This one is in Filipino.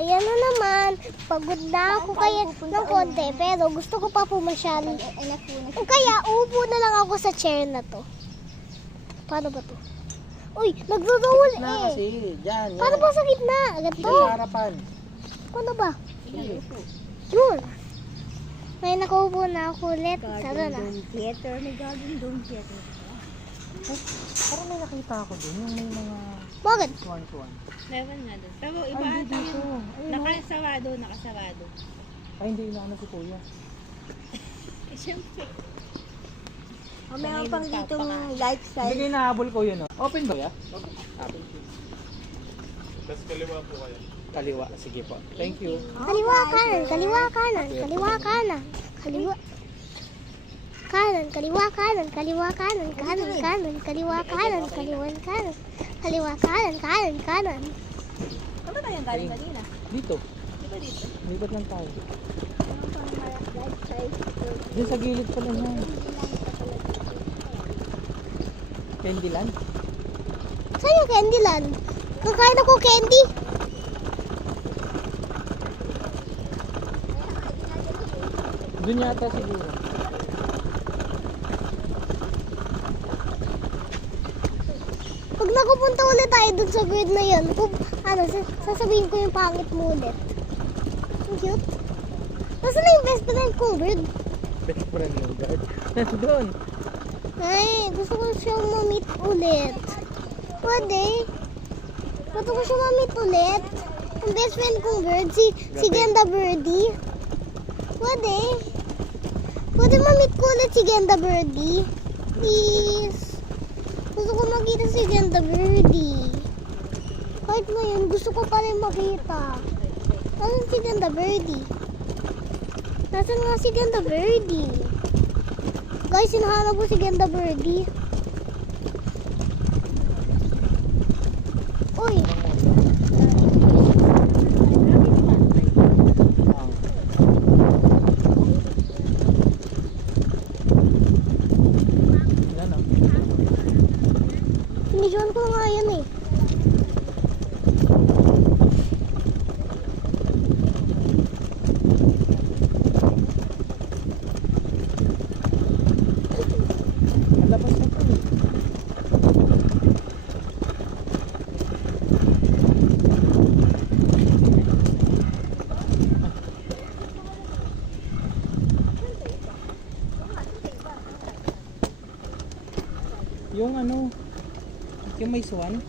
Ayan na naman. Pagod na ako kaya ng konti. Pero gusto ko pa pumasyal. O kaya, uupo na lang ako sa chair na to. Paano ba to? Uy, nagdudawal Na eh. kasi, dyan. Paano ba sa gitna? Ganito? Sa harapan. Paano ba? Sige. Yun. May nakaupo na ako ulit. Tara na. Theater, may garden dome theater. Parang may nakita ako dun, yung may mga Bakit? tuwan-tuwan. Meron nga doon. Pero iba Ay, ata dito. yung Ayun, nakasarado, nakasarado. Ay, hindi na si Kuya. Eh, syempre. Oh, meron pang ditong Hindi lifestyle. kayo nahabol ko yun, no? Open ba ya? Open. Tapos kaliwa po kayo. Kaliwa, sige po. Thank you. Kaliwa kanan, kaliwa kanan, kaliwa kanan. Kaliwa. Kanan, kaliwa kanan, kaliwa kanan, kanan, kanan, kaliwa kanan, kaliwa kanan. Kaliwa kanan, kanan, kanan. Ano ba yung galing kanina? Dito. Di ba dito? Lipat lang tayo. Meron pang lifestyle. Diyan sa gilid pala yan. Candyland? Saan yung Candyland? Kakain ako candy. Doon yata siguro. Pag nakapunta ulit tayo dun sa grid na yun, sasabihin ko yung pangit mo ulit. Ang cute. Nasaan na yung best friend kong bird? Best friend yung guard. Doon. Ay, gusto ko siyang ma-meet ulit. Pwede. Gusto ko siyang ma-meet ulit. Ang best friend kong bird, si Ganda Birdie. Pwede. Pwede ma-meet ko ulit si Ganda Birdie. Please. Gusto ko makita si Ganda Birdie. Kahit ngayon, gusto ko pa rin makita. Nasaan si Ganda Birdie? Nasaan nga si Ganda Birdie? Guys, hinahanap ko si Ganda Birdie. Uy, Yan o. sinisyon ko nga yan eh. Malabas na to eh. Yung ano, yung may swan.